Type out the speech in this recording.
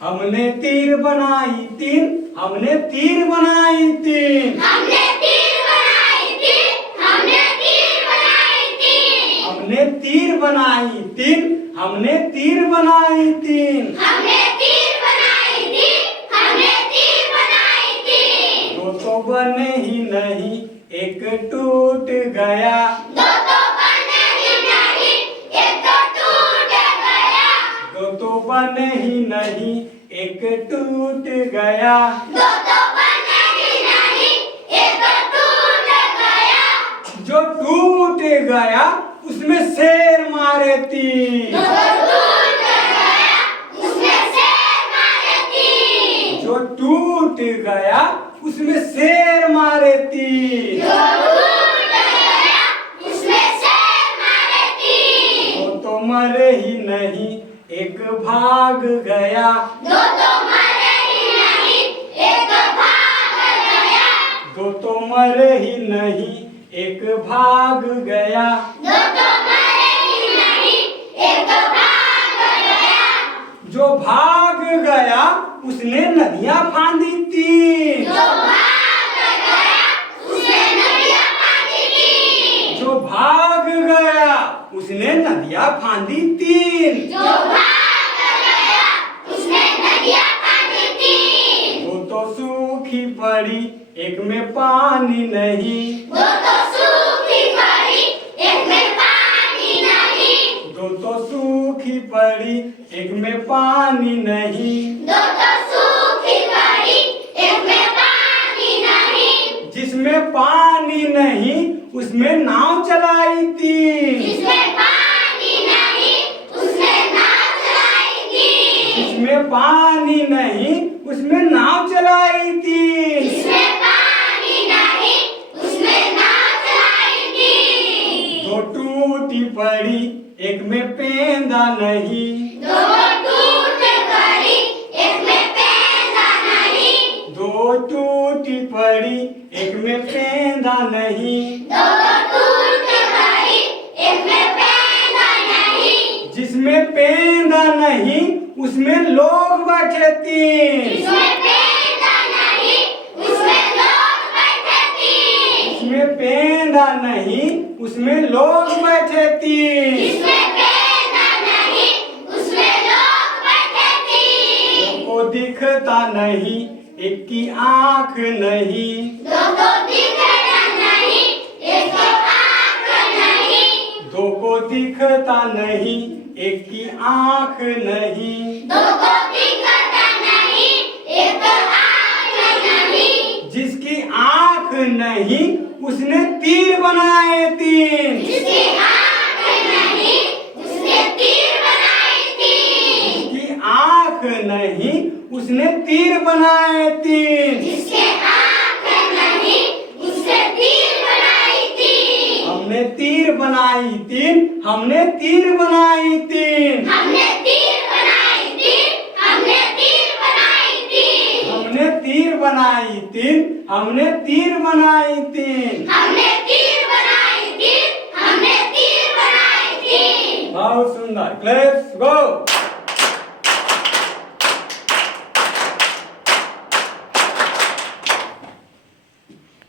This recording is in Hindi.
हमने तीर बनाई तीन, हमने तीर बनाई तीन, हमने तीर बनाई तीन, हमने तीर बनाई तीन, हमने तीर बनाई तीन, हमने तीर बनाई तीन, हमने तीर बनाई तीन, हमने तीर बनाई तीन। दो तो बने ही नहीं एक टूट गया, दो तो बने ही नहीं एक तो टूट गया, दो तो बने ही नहीं एक टूट गया, दो तो बने ही नहीं एक तो टूट गया, जो टूट गया उसमें शेर मारे तीन, जो टूट गया उसमें शेर मारे तीन, जो टूट गया उसमें शेर मारे तीन, जो टूट गया उसमें शेर मारे तीन। दो तो मरे ही नहीं एक भाग गया, दो तो मरे ही नहीं एक भाग गया, दो तो मरे ही नहीं एक भाग गया, दो तो मरे ही नहीं एक भाग गया, जो भाग गया उसने नदियां फांदी तीन, जो भाग गया उसने नदियां फांदी थी, जो भाग गया उसने नदियां फांदी तीन, जो भाग गया उसने नदियां फांदी थी, दो तो सूखी पड़ी एक में पानी नहीं, दो तो सूखी पड़ी एक में पानी नहीं, दो तो सूखी पड़ी एक में पानी नहीं, दो तो सूखी पड़ी एक में पानी नहीं, जिसमें पानी नहीं उसमें नाव चलाई तीन, जिसमें पानी नहीं उसने नाव चलाई थी, जिसमें पानी नहीं उसमें नाव चलाई तीन, जिसमें पानी नहीं उसने नाव चलाई थी, दो टूटी पड़ी एक में पेंदा नहीं, दो टूट पड़ी एक में पैदा नहीं, दो टूटी पड़ी एक में पेंदा नहीं, दो टूट पड़ी एक में पैदा नहीं, जिसमें पेंदा नहीं उसमें लोग बैठे तीन, जिसमें पैदा नहीं उसमें लोग बैठे थे, जिसमें पेंदा नहीं उसमें लोग बैठे तीन, जिसमें पैदा नहीं उसमें लोग बैठे थे, को दिखता नहीं एक की आंख नहीं, दो तो दिखता नहीं एक तो आँख नहीं, दो को दिखता नहीं एक की आंख नहीं, दो तो दिखता नहीं एक तो आँख नहीं, जिसकी आंख नहीं उसने तीर बनाए तीन, जिसकी आँख नहीं उसने तीर बनाई थी, जिसकी आंख नहीं उसने तीर बनाए तीन, जिसके आँख नहीं उसने तीर बनाई थी, हमने तीर बनाई तीन, हमने तीर बनाई तीन, हमने तीर बनाई तीन, हमने तीर बनाई थी, हमने तीर बनाई तीन, हमने तीर बनाई तीन, हमने तीर बनाई थी, हमने तीर बनाई थी। बहुत सुंदर, क्लैप्स गो।